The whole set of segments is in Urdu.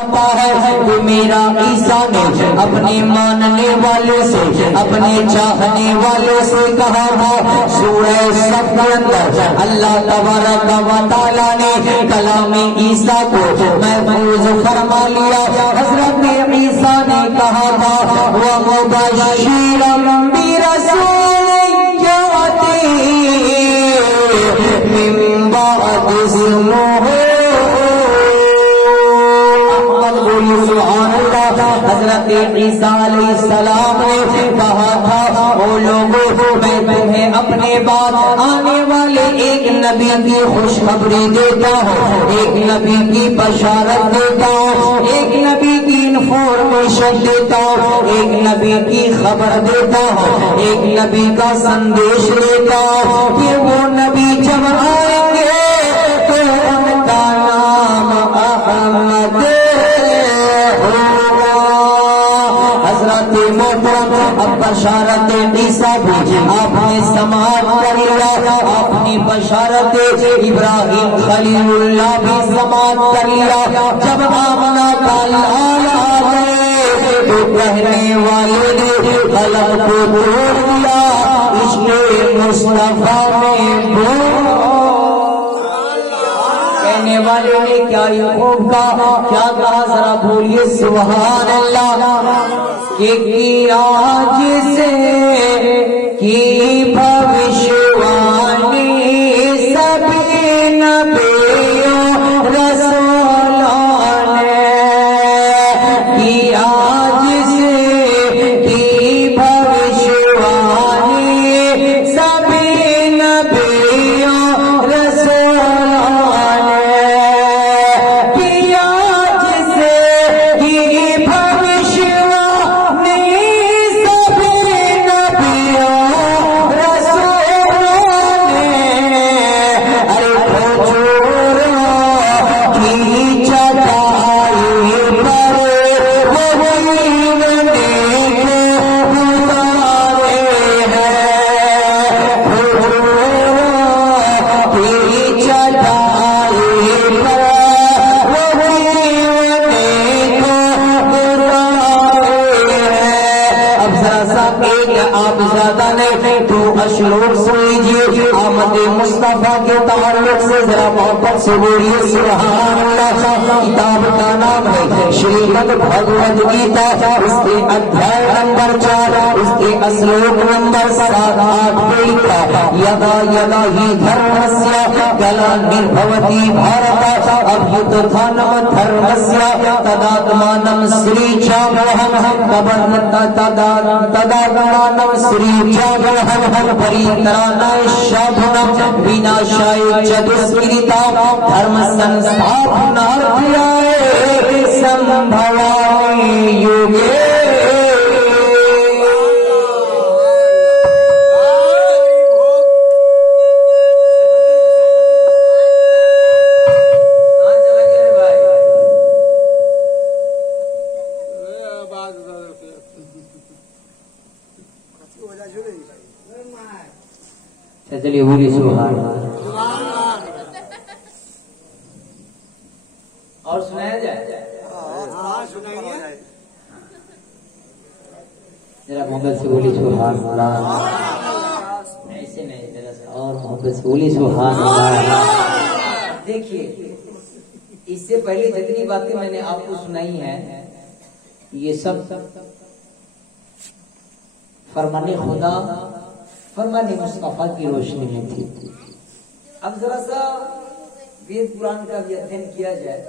ہے میرا عیسیٰ نے اپنے ماننے والوں سے اپنے چاہنے والوں سے کہا تھا سورہ صف کے اندر اللہ تبارک و تعالیٰ نے کلام عیسیٰ کو محفوظ فرما لیا. حضرت عیسیٰ نے کہا تھا وَمُبَشِّرًا بِرَسُولٍ يَأْتِي مِن بَعْدِ اسْمُهُ حضرت عیسیٰ علیہ السلام نے کہا تھا او لوگوں میں تمہیں اپنے بعد آنے والے ایک نبی کی خوشخبری دیتا ہوں, ایک نبی کی بشارت دیتا ہوں, ایک نبی کی انفارمیشن دیتا ہوں, ایک نبی کی خبر دیتا ہوں, ایک نبی کا سندیش دیتا ہوں کہ وہ نبی جب آئیں گے تو ان کا نام احمد اب بشارت عیسیٰ بھی آپ نے سماعت کر لیا, آپ نے بشارت ابراہیم خلیل اللہ بھی سماعت کر لیا. جب آمنہ کا لال آ گئے تو کہنے والے نے قلم کو توڑ دیا, عشق مصطفیٰ میں کہنے والے نے کیا خوب کہا, کیا کہا ذرا بولیے سبحان اللہ. کہ آج سے کی بھوشوانی سبھی نبیوں رسولوں نے, کہ آج سے کی بھوشوانی سبھی نبیوں رسولوں نے, کہ آج سے کی بھوشوانی شلوک سنیجیے آمد مصطفیٰ کے تعلق سے ذرا محبت سے بولیے سبحان اللہ. کتاب کا نام ہے شریمد بھگوت گیتا, اس کے ادھیائے نمبر 4, اس کے اسلوک نمبر 7-8 پہ لکھا یدا یدا ہی دھرمسیا گلا نربھوتی بھارتا ابھیتھانم دھرمسیا تداتمانم سری چاگوہم تداتمانم سری چاگوہم پریترانائے شابھنم ویناشائے جگسکریتا دھرم سنستھاپنارتھیائے سمبھوامی یوگے. چلیے بولی سبحان اور سنایا جائے ذرا محبت سے بولی سبحان اللہ. ایسے نہیں ذرا سے اور محبت سے بولی سبحان اللہ. دیکھیے اس سے پہلے جتنی باتیں میں نے آپ کو سنائی ہیں یہ سب فرمان خدا فرمان مصطفیٰ کی روشنی میں تھی. اب ذرا سا وید قرآن کا بھی ادھین کیا جائے,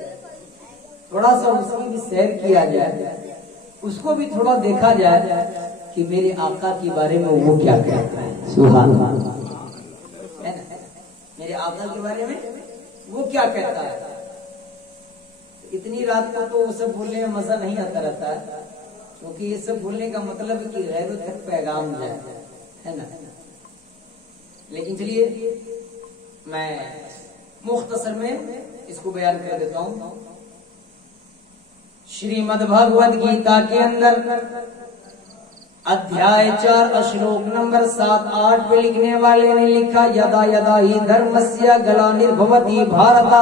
تھوڑا سا اس کی بھی سیر کیا جائے, اس کو بھی تھوڑا دیکھا جائے کہ میرے آقا کے بارے میں وہ کیا کہتا ہے. سبحان اللہ. میرے آقا کے بارے میں وہ کیا کہتا ہے. اتنی رات کو تو وہ سب بولنے میں مزہ نہیں آتا رہتا ہے, کیونکہ یہ سب بولنے کا مطلب ہے کہ غیروں تک پیغام جائے, ہے نا. لیکن چلیے میں مختصر میں اس کو بیان کر دیتا ہوں. شریمد بھگوت گیتا کے اندر ادھیائے 4 اشلوک نمبر 7-8 پہ لکھنے والے نے لکھا یدا یدا ہی دھرمسیا گلا نربھوتی بھارتا